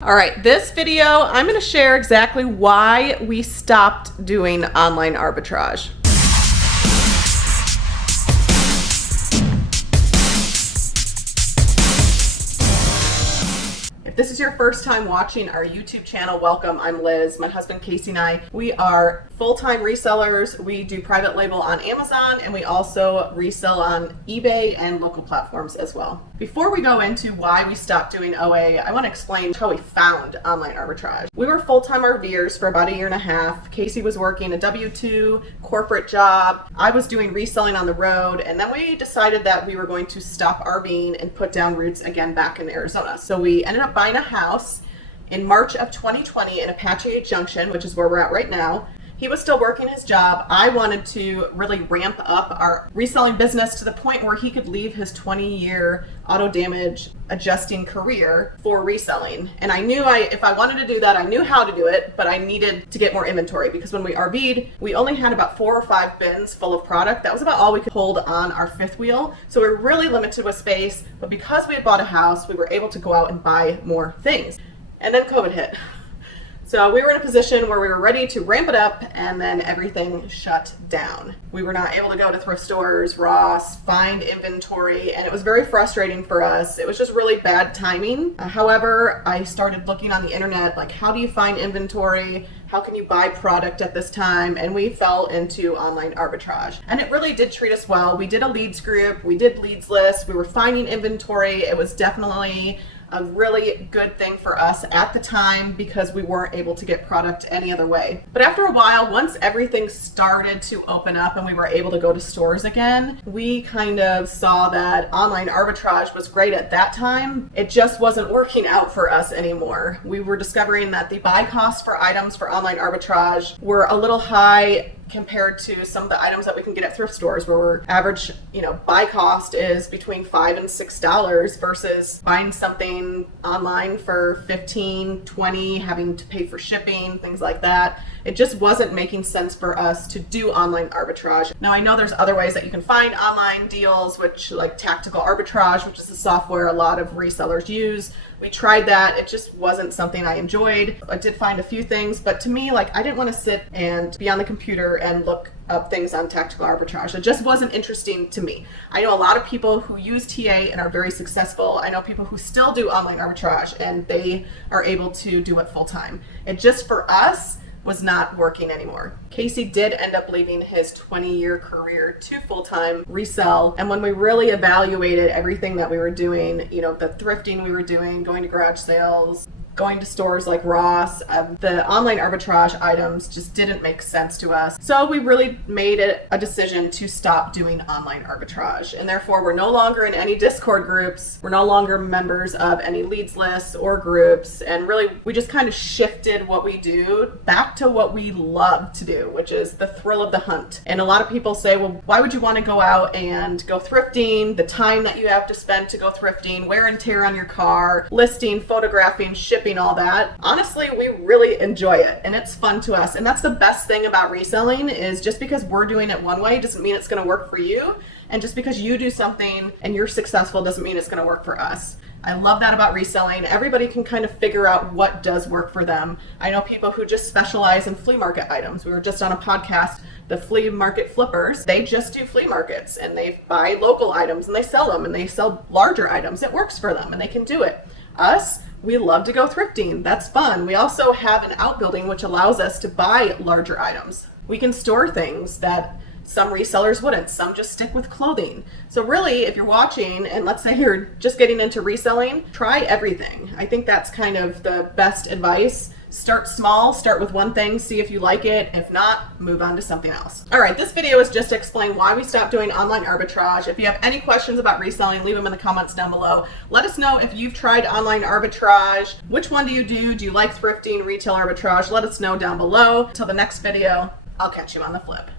All right, this video, I'm going to share exactly why we stopped doing online arbitrage. If this is your first time watching our YouTube channel, welcome. I'm Liz. My husband Casey and I, we are full-time resellers. We do private label on Amazon, and we also resell on eBay and local platforms as well. Before we go into why we stopped doing OA, I want to explain how we found online arbitrage. We were full-time RVers for about 1.5 years. Casey was working a W-2 corporate job. I was doing reselling on the road, and then we decided that we were going to stop RVing and put down roots again back in Arizona. So we ended up buying a house in March of 2020 in Apache Junction, which is where we're at right now. He was still working his job. I wanted to really ramp up our reselling business to the point where he could leave his 20-year auto damage adjusting career for reselling. And I knew if I wanted to do that, I knew how to do it, but I needed to get more inventory because when we RV'd, we only had about 4 or 5 bins full of product. That was about all we could hold on our fifth wheel. So we were really limited with space, but because we had bought a house, we were able to go out and buy more things. And then COVID hit. So we were in a position where we were ready to ramp it up, and then everything shut down. We were not able to go to thrift stores, Ross, find inventory, and it was very frustrating for us. It was just really bad timing. However, I started looking on the internet, like how do you find inventory? How can you buy product at this time? And we fell into online arbitrage. And it really did treat us well. We did a leads group, we did leads lists, we were finding inventory. It was definitely a really good thing for us at the time because we weren't able to get product any other way. But after a while, once everything started to open up and we were able to go to stores again, we kind of saw that online arbitrage was great at that time. It just wasn't working out for us anymore. We were discovering that the buy costs for items for online arbitrage were a little high compared to some of the items that we can get at thrift stores, where we're average, buy cost is between $5 and $6 versus buying something online for $15, $20, having to pay for shipping, things like that. It just wasn't making sense for us to do online arbitrage. Now I know there's other ways that you can find online deals, which like tactical arbitrage, which is the software a lot of resellers use. We tried that. It just wasn't something I enjoyed. I did find a few things, but to me, I didn't want to sit and be on the computer and look up things on tactical arbitrage. It just wasn't interesting to me. I know a lot of people who use TA and are very successful. I know people who still do online arbitrage and they are able to do it full time. It just, for us, was not working anymore. Casey did end up leaving his 20-year career to full-time resell. And when we really evaluated everything that we were doing, the thrifting we were doing, going to garage sales, going to stores like Ross, the online arbitrage items just didn't make sense to us. So we really made it a decision to stop doing online arbitrage. And therefore, we're no longer in any Discord groups. We're no longer members of any leads lists or groups. And really, we just kind of shifted what we do back to what we love to do, which is the thrill of the hunt. And a lot of people say, well, why would you want to go out and go thrifting? The time that you have to spend to go thrifting, wear and tear on your car, listing, photographing, shipping, all that. Honestly, we really enjoy it and it's fun to us. And that's the best thing about reselling, is just because we're doing it one way doesn't mean it's going to work for you. And just because you do something and you're successful doesn't mean it's going to work for us. I love that about reselling. Everybody can kind of figure out what does work for them. I know people who just specialize in flea market items. We were just on a podcast, the flea market flippers. They just do flea markets and they buy local items and they sell them, and they sell larger items. It works for them and they can do it. Us, we love to go thrifting. That's fun. We also have an outbuilding which allows us to buy larger items. We can store things that some resellers wouldn't. Some just stick with clothing. So really, if you're watching and let's say you're just getting into reselling, try everything. I think that's kind of the best advice. Start small, start with one thing, see if you like it. If not, move on to something else. All right, this video is just to explain why we stopped doing online arbitrage. If you have any questions about reselling, leave them in the comments down below. Let us know if you've tried online arbitrage. Which one do you do? Do you like thrifting, retail arbitrage? Let us know down below. Until the next video, I'll catch you on the flip.